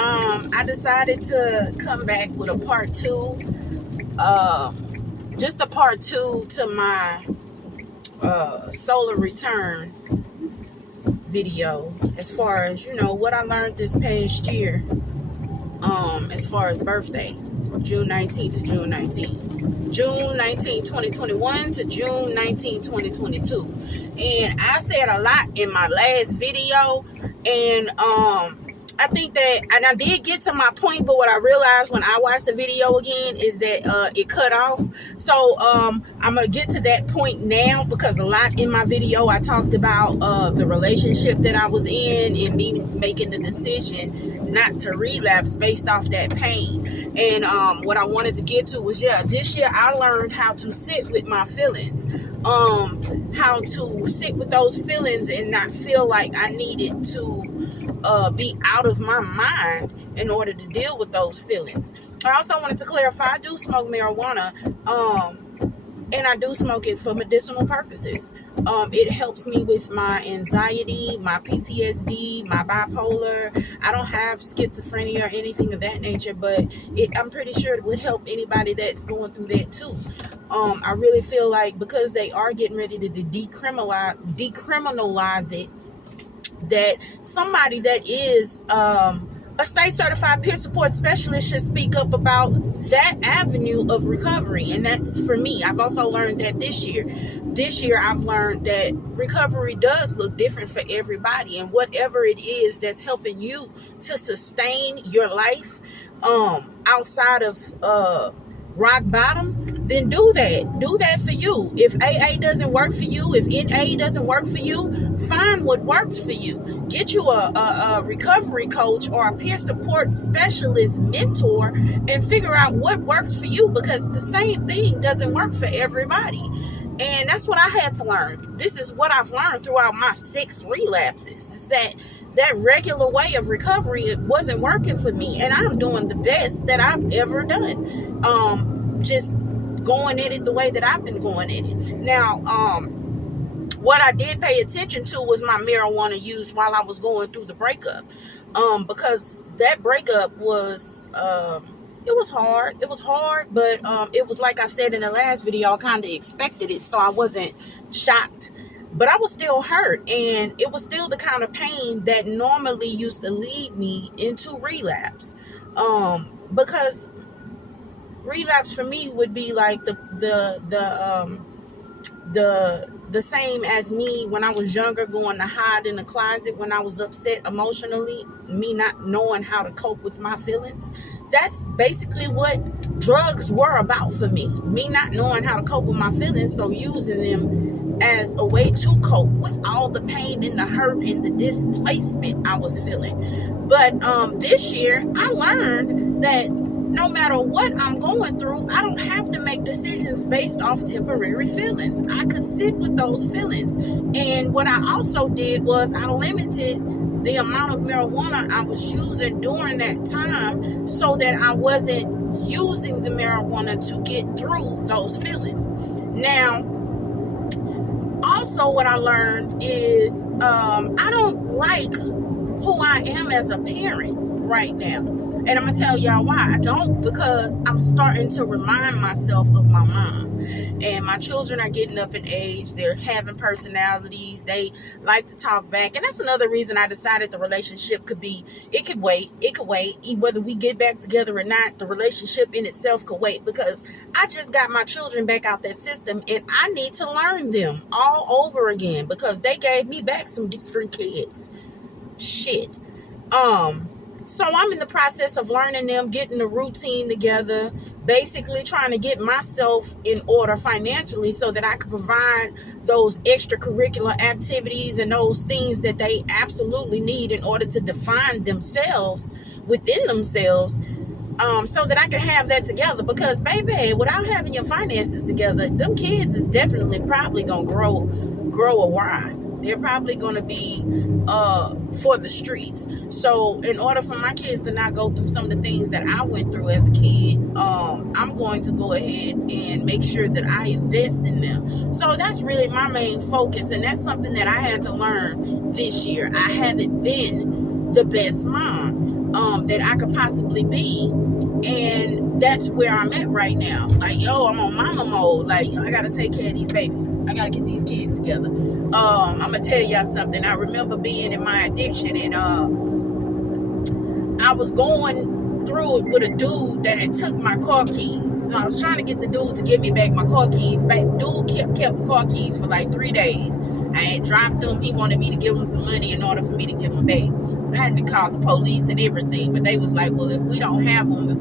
I decided to come back with a part two. Just a part two to my solar return video, as far as, what I learned this past year, as far as birthday, June 19th to June 19th. June 19, 2021 to June 19, 2022. And I said a lot in my last video, and I think that, and I did get to my point, but what I realized when I watched the video again is that it cut off. So I'm going to get to that point now, because a lot in my video I talked about the relationship that I was in and me making the decision not to relapse based off that pain. And what I wanted to get to was, this year I learned how to sit with my feelings, how to sit with those feelings and not feel like I needed to be out of my mind in order to deal with those feelings. I also wanted to clarify, I do smoke marijuana, and I do smoke it for medicinal purposes. It helps me with my anxiety, my PTSD, my bipolar. I don't have schizophrenia or anything of that nature, but I'm pretty sure it would help anybody that's going through that too. I really feel like, because they are getting ready to decriminalize it, that somebody that is a state certified peer support specialist should speak up about that avenue of recovery. And that's for me. I've also learned that this year I've learned that recovery does look different for everybody, and whatever it is that's helping you to sustain your life outside of rock bottom, then do that for you. If AA doesn't work for you, if NA doesn't work for you, find what works for you. Get you a recovery coach or a peer support specialist mentor and figure out what works for you, because the same thing doesn't work for everybody. And that's what I had to learn. This is what I've learned throughout my 6 relapses, is that regular way of recovery, it wasn't working for me, and I'm doing the best that I've ever done. Just going at it the way that I've been going at it. Now, what I did pay attention to was my marijuana use while I was going through the breakup, because that breakup was it was hard. It was hard, but it was, like I said in the last video, I kind of expected it, so I wasn't shocked. But I was still hurt, and it was still the kind of pain that normally used to lead me into relapse. Because relapse for me would be like the same as me when I was younger, going to hide in the closet when I was upset emotionally, me not knowing how to cope with my feelings. That's basically what drugs were about for me not knowing how to cope with my feelings, so using them as a way to cope with all the pain and the hurt and the displacement I was feeling. But this year I learned that no matter what I'm going through, I don't have to make decisions based off temporary feelings. I could sit with those feelings. And what I also did was I limited the amount of marijuana I was using during that time, so that I wasn't using the marijuana to get through those feelings. Now, also what I learned is I don't like who I am as a parent right now. And I'm going to tell y'all why I don't, because I'm starting to remind myself of my mom. And my children are getting up in age. They're having personalities. They like to talk back. And that's another reason I decided the relationship could wait. It could wait. Whether we get back together or not, the relationship in itself could wait, because I just got my children back out that system, and I need to learn them all over again, because they gave me back some different kids. Shit. So I'm in the process of learning them, getting a routine together, basically trying to get myself in order financially so that I can provide those extracurricular activities and those things that they absolutely need in order to define themselves within themselves, so that I can have that together. Because, baby, without having your finances together, them kids is definitely probably going to grow awry. They're probably going to be for the streets. So in order for my kids to not go through some of the things that I went through as a kid, I'm going to go ahead and make sure that I invest in them. So that's really my main focus, and that's something that I had to learn this year. I haven't been the best mom. that I could possibly be. And that's where I'm at right now. Like, yo, I'm on mama mode. Like, I gotta take care of these babies. I gotta get these kids together. I'm gonna tell y'all something. I remember being in my addiction, and I was going through it with a dude that had took my car keys. I was trying to get the dude to give me back my car keys. Dude kept car keys for like 3 days. I had dropped them. He wanted me to give him some money in order for me to give them back. I had to call the police and everything, but they was like, well, if we don't have them, if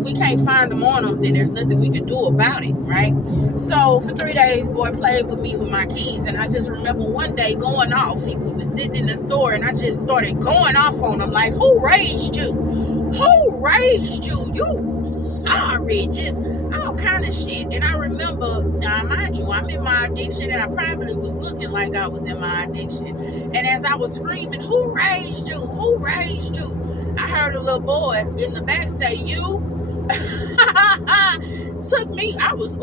we can't find them on them, then there's nothing we can do about it, right? So for 3 days, boy played with me with my keys, and I just remember one day going off. We was sitting in the store, and I just started going off on him, like, who raised you? Who raised you? You sorry, just all kind of shit. And I remember, now mind you, I'm in my addiction, and I probably was looking like I was in my addiction. And as I was screaming, who raised you? Who raised you? I heard a little boy in the back say, you? Took me, I was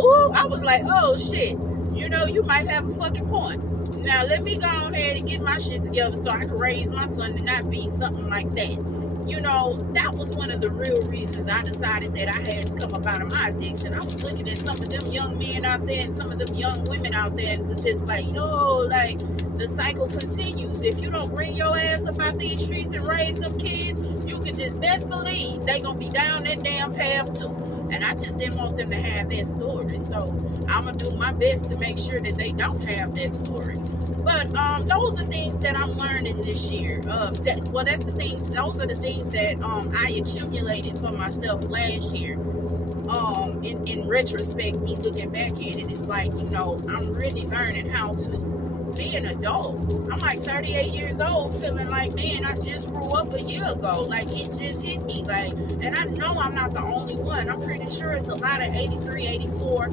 like, oh shit, you know, you might have a fucking point. Now let me go ahead and get my shit together so I can raise my son to not be something like that. You know, that was one of the real reasons I decided that I had to come up out of my addiction. I was looking at some of them young men out there and some of them young women out there, and was just like, yo, like, the cycle continues. If you don't bring your ass up out these streets and raise them kids, you can just best believe they gonna be down that damn path too. And I just didn't want them to have that story. So I'm gonna do my best to make sure that they don't have that story. But those are things that I'm learning this year. Those are the things that I accumulated for myself last year. In retrospect, me looking back at it, it's like, you know, I'm really learning how to be an adult. I'm like 38 years old, feeling like, man, I just grew up a year ago. Like, it just hit me. Like, and I know I'm not the only one. I'm pretty sure it's a lot of 83, 84,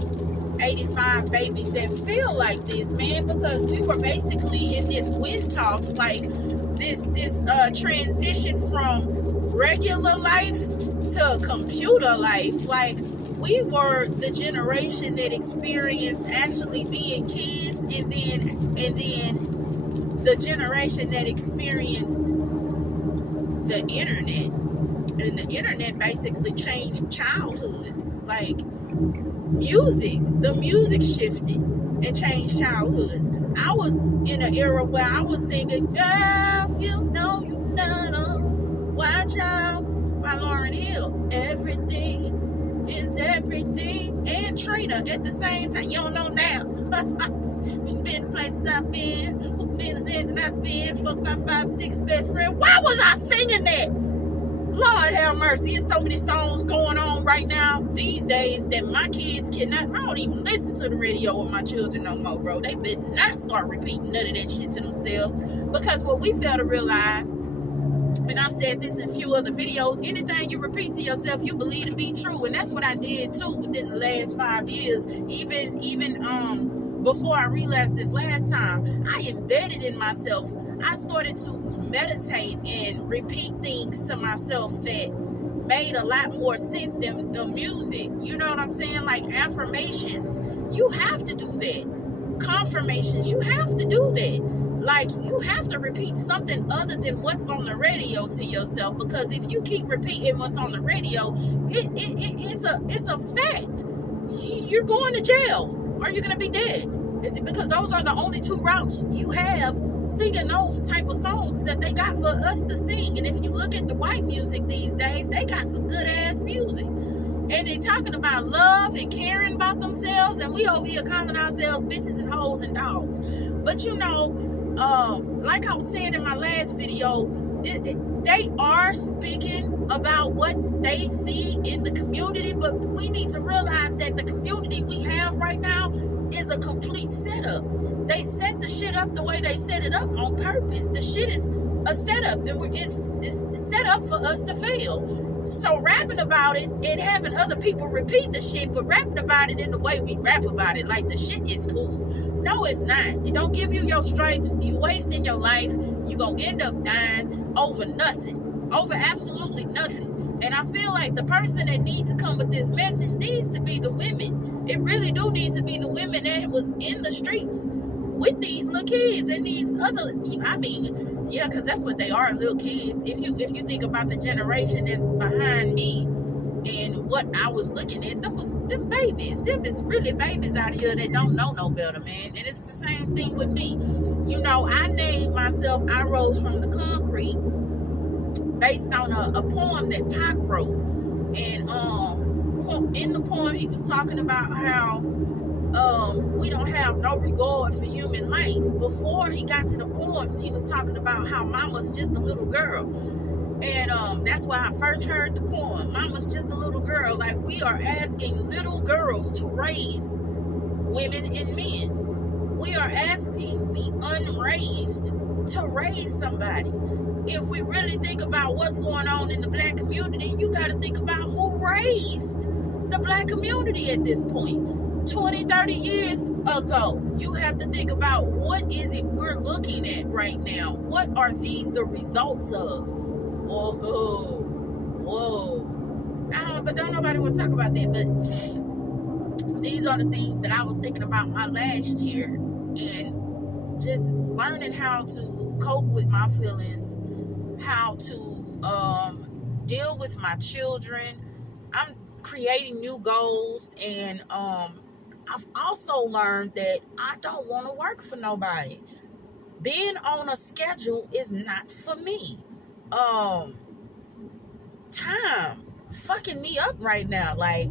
85 babies that feel like this, man, because we were basically in this wind toss, like this transition from regular life to computer life. Like, we were the generation that experienced actually being kids, and then the generation that experienced the internet. And the internet basically changed childhoods. Like, the music shifted and changed childhoods. I was in an era where I was singing, girl, you know you know, watch out, by Lauryn Hill. Everything is everything. And Trina at the same time. You don't know now. We've been places I've been, we've been and I've been, fucked by 5, 6 best friends. Why was I singing that? Lord have mercy. There's so many songs going on right now these days that my kids cannot. I don't even listen to the radio with my children no more, bro. They better not start repeating none of that shit to themselves, because what we fail to realize, and I've said this in a few other videos, anything you repeat to yourself, you believe to be true. And that's what I did too within the last 5 years. Even before I relapsed this last time, I embedded in myself. I started to meditate and repeat things to myself that made a lot more sense than the music. You know what I'm saying? Like affirmations, you have to do that. Confirmations, you have to do that. Like, you have to repeat something other than what's on the radio to yourself, because if you keep repeating what's on the radio, it's a fact. You're going to jail, or you're going to be dead, because those are the only 2 routes you have singing those type of songs that they got for us to sing. And if you look at the white music these days, they got some good ass music, and they talking about love and caring about themselves, and we over here calling ourselves bitches and hoes and dogs. But you know, like I was saying in my last video, they are speaking about what they see in the community, but we need to realize that the community we have right now is a complete setup. They set the shit up the way they set it up on purpose. The shit is a setup, and it's set up for us to fail. So rapping about it and having other people repeat the shit, but rapping about it in the way we rap about it, like the shit is cool. No, it's not. It don't give you your stripes. You wasting your life. You gonna end up dying over nothing, over absolutely nothing. And I feel like the person that needs to come with this message needs to be the women. It really do need to be the women that was in the streets with these little kids and these other, I mean, yeah, because that's what they are, little kids. If you think about the generation that's behind me and what I was looking at, them babies. Them is really babies out here that don't know no better, man. And it's the same thing with me. You know, I named myself Irose from the Concrete based on a poem that Pac wrote. And in the poem, he was talking about how we don't have no regard for human life. Before he got to the poem, he was talking about how mama's just a little girl. And that's why I first heard the poem. Mama's just a little girl. Like, we are asking little girls to raise women and men. We are asking the unraised to raise somebody. If we really think about what's going on in the black community, you got to think about who raised the black community at this point. 20, 30 years ago, you have to think about what is it we're looking at right now. What are these the results of? Whoa. But don't nobody want to talk about that. But these are the things that I was thinking about my last year, and just learning how to cope with my feelings, how to deal with my children. I'm creating new goals, and I've also learned that I don't want to work for nobody. Being on a schedule is not for me. Time fucking me up right now. Like,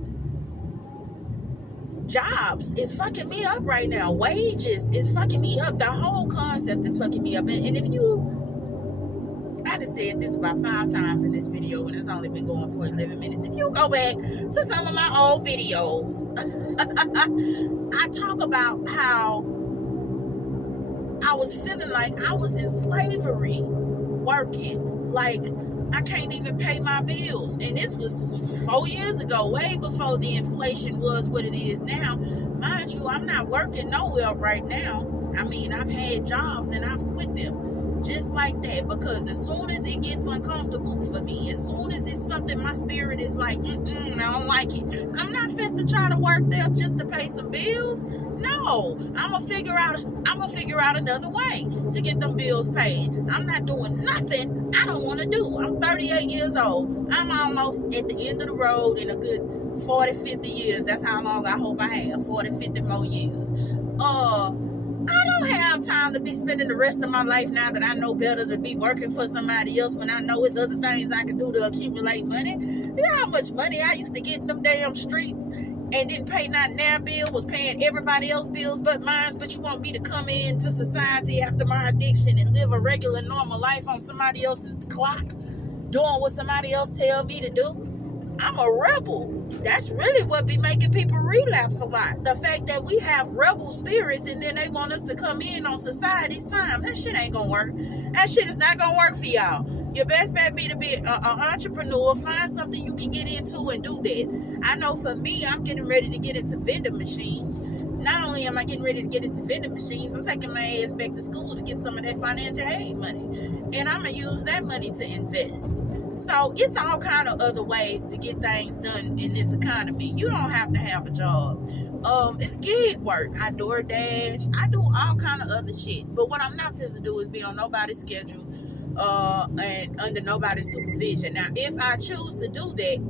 jobs is fucking me up right now. Wages is fucking me up. The whole concept is fucking me up. And if you, I just said this about 5 times in this video, and it's only been going for 11 minutes. If you go back to some of my old videos, I talk about how I was feeling like I was in slavery working. Like, I can't even pay my bills. And this was 4 years ago, way before the inflation was what it is now. Mind you, I'm not working nowhere right now. I mean, I've had jobs and I've quit them. Just like that, because as soon as it gets uncomfortable for me, as soon as it's something my spirit is like, I don't like it, I'm not fit to try to work there just to pay some bills. No, I'm gonna figure out another way to get them bills paid. I'm not doing nothing I don't want to do. I'm 38 years old. I'm almost at the end of the road in a good 40, 50 years. That's how long I hope I have, 40, 50 more years. I don't have time to be spending the rest of my life, now that I know better, to be working for somebody else when I know it's other things I can do to accumulate money. You know how much money I used to get in them damn streets and didn't pay not their bill, was paying everybody else's bills but mine. But you want me to come into society after my addiction and live a regular, normal life on somebody else's clock, doing what somebody else tell me to do? I'm a rebel. That's really what be making people relapse a lot. The fact that we have rebel spirits and then they want us to come in on society's time. That shit ain't gonna work. That shit is not gonna work for y'all. Your best bet be to be an entrepreneur. Find something you can get into and do that. I know for me, I'm getting ready to get into vending machines. Not only am I getting ready to get into vending machines, I'm taking my ass back to school to get some of that financial aid money. And I'm going to use that money to invest. So it's all kind of other ways to get things done in this economy. You don't have to have a job. It's gig work. I DoorDash. I do all kind of other shit. But what I'm not supposed to do is be on nobody's schedule and under nobody's supervision. Now, if I choose to do that,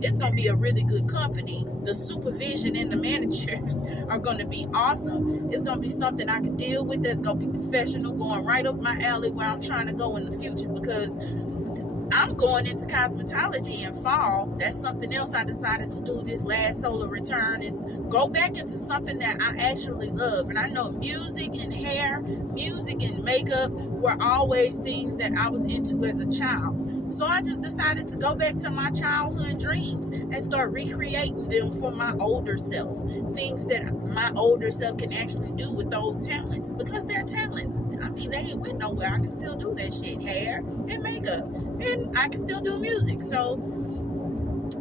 it's going to be a really good company. The supervision and the managers are going to be awesome. It's going to be something I can deal with that's going to be professional, going right up my alley where I'm trying to go in the future, because I'm going into cosmetology in fall. That's something else I decided to do this last solar return, is go back into something that I actually love. And I know music and hair, music and makeup were always things that I was into as a child. So I just decided to go back to my childhood dreams and start recreating them for my older self. Things that my older self can actually do with those talents, because they're talents. I mean, they ain't went nowhere. I can still do that shit, hair and makeup, and I can still do music. So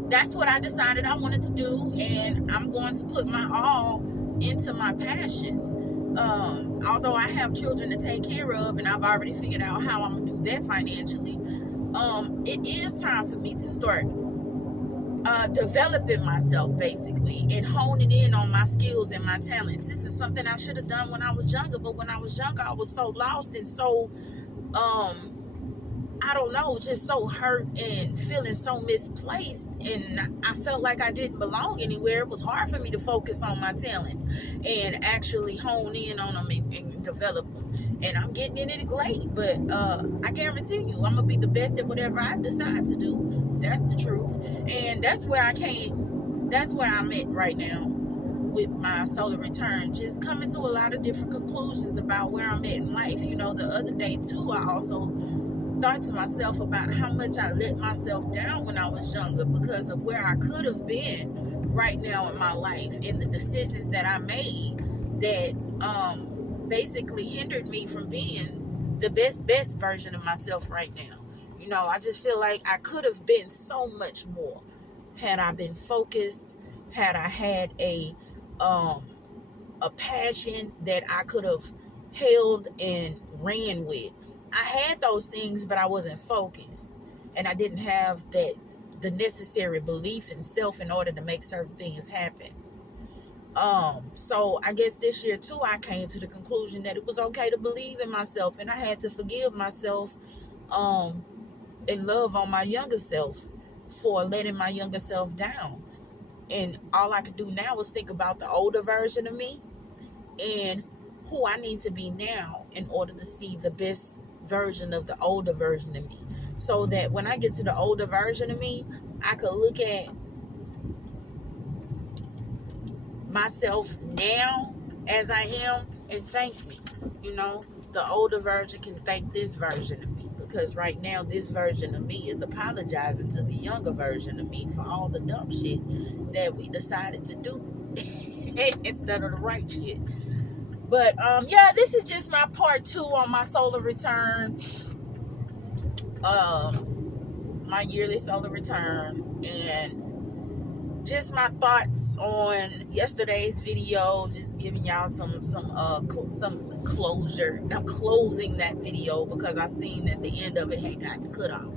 that's what I decided I wanted to do, and I'm going to put my all into my passions. Although I have children to take care of, and I've already figured out how I'm gonna do that financially, it is time for me to start developing myself basically and honing in on my skills and my talents. This is something I should have done when I was younger, but when I was younger, I was so lost and so I don't know, just so hurt and feeling so misplaced, and I felt like I didn't belong anywhere. It was hard for me to focus on my talents and actually hone in on them and develop them. And I'm getting in it late, but I guarantee you I'm gonna be the best at whatever I decide to do. That's the truth. And that's where I'm at right now with my solar return, just coming to a lot of different conclusions about where I'm at in life. You know, the other day too, I also thought to myself about how much I let myself down when I was younger because of where I could have been right now in my life, and the decisions that I made that basically hindered me from being the best version of myself right now. You know, I just feel like I could have been so much more had I been focused, had I had a passion that I could have held and ran with. I had those things, but I wasn't focused, and I didn't have the necessary belief in self in order to make certain things happen. So I guess this year too, I came to the conclusion that it was okay to believe in myself, and I had to forgive myself, and love on my younger self for letting my younger self down. And all I could do now was think about the older version of me and who I need to be now in order to see the best version of the older version of me, so that when I get to the older version of me, I could look at myself now as I am and thank me. You know, the older version can thank this version of me, because right now this version of me is apologizing to the younger version of me for all the dumb shit that we decided to do instead of the right shit. But yeah, this is just my part 2 on my solar return, my yearly solar return, and just my thoughts on yesterday's video. Just giving y'all some closure. I'm closing that video because I seen that the end of it had gotten cut off.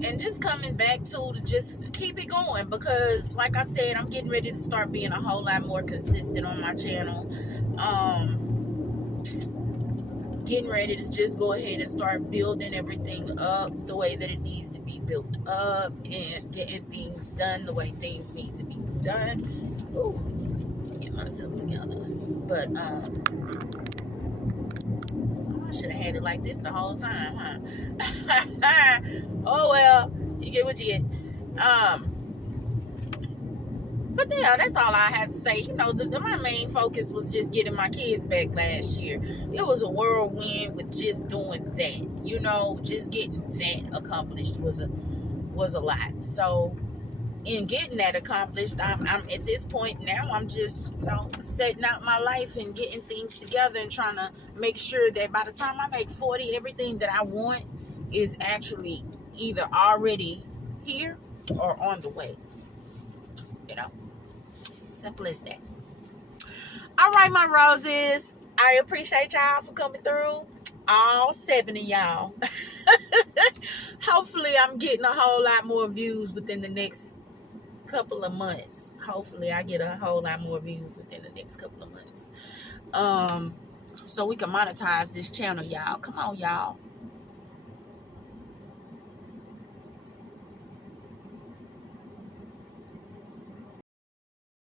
And just coming back to just keep it going, because like I said, I'm getting ready to start being a whole lot more consistent on my channel. Getting ready to just go ahead and start building everything up the way that it needs to be built up, and getting things done the way things need to be done. Ooh, get myself together. But I should have had it like this the whole time, huh? Oh well, you get what you get. But yeah, that's all I had to say. You know, my main focus was just getting my kids back last year. It was a whirlwind with just doing that. You know, just getting that accomplished was a lot. So in getting that accomplished, I'm at this point now, I'm just, you know, setting out my life and getting things together and trying to make sure that by the time I make 40, everything that I want is actually either already here or on the way. You know, simple as that. All right, my roses, I appreciate y'all for coming through, all 7 of y'all. Hopefully I'm getting a whole lot more views within the next couple of months. Hopefully I get a whole lot more views within the next couple of months, so we can monetize this channel, y'all. Come on, y'all.